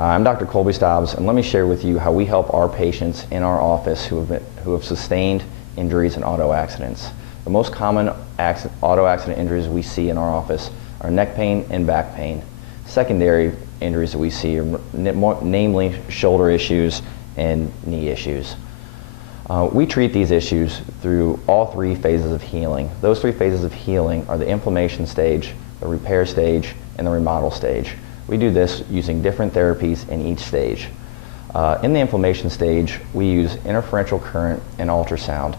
Hi, I'm Dr. Colby Stobbs, and let me share with you how we help our patients in our office who have sustained injuries in auto accidents. The most common auto accident injuries we see in our office are neck pain and back pain. Secondary injuries that we see are namely shoulder issues and knee issues. We treat these issues through all three phases of healing. Those three phases of healing are the inflammation stage, the repair stage, and the remodel stage. We do this using different therapies in each stage. In the inflammation stage, we use interferential current and ultrasound.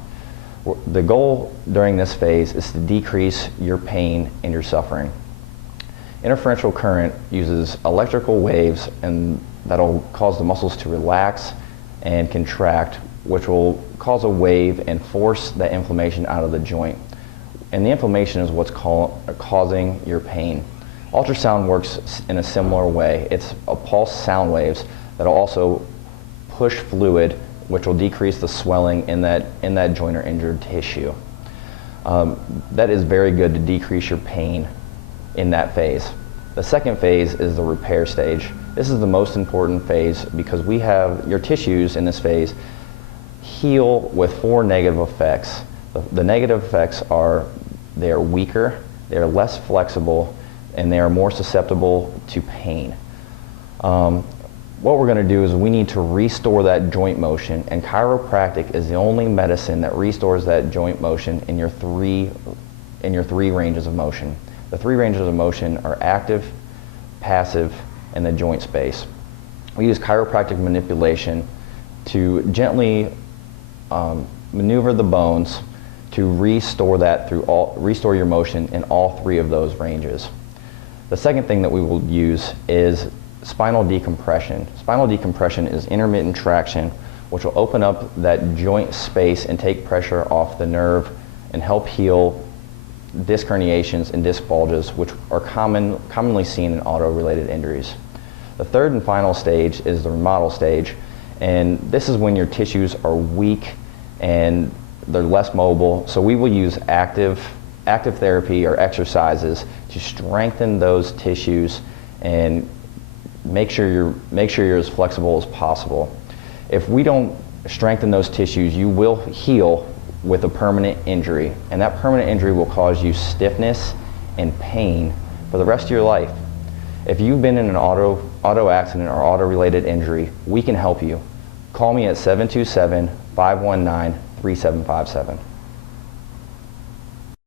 The goal during this phase is to decrease your pain and your suffering. Interferential current uses electrical waves and that'll cause the muscles to relax and contract, which will cause a wave and force that inflammation out of the joint. And the inflammation is what's causing your pain. Ultrasound works in a similar way. It's a pulse sound waves that'll also push fluid, which will decrease the swelling in that joint or injured tissue. That is very good to decrease your pain in that phase. The second phase is the repair stage. This is the most important phase because we have your tissues in this phase heal with four negative effects. The negative effects are they are weaker, they are less flexible, and they are more susceptible to pain. What we're going to do is we need to restore that joint motion, and chiropractic is the only medicine that restores that joint motion in your three ranges of motion. The three ranges of motion are active, passive, and the joint space. We use chiropractic manipulation to gently maneuver the bones to restore your motion in all three of those ranges. The second thing that we will use is spinal decompression. Spinal decompression is intermittent traction, which will open up that joint space and take pressure off the nerve and help heal disc herniations and disc bulges, which are commonly seen in auto-related injuries. The third and final stage is the remodel stage, and this is when your tissues are weak and they're less mobile, so we will use active therapy or exercises to strengthen those tissues and make sure you're as flexible as possible. If we don't strengthen those tissues, you will heal with a permanent injury, and that permanent injury will cause you stiffness and pain for the rest of your life. If you've been in an auto accident or auto-related injury, we can help you. Call me at 727-519-3757.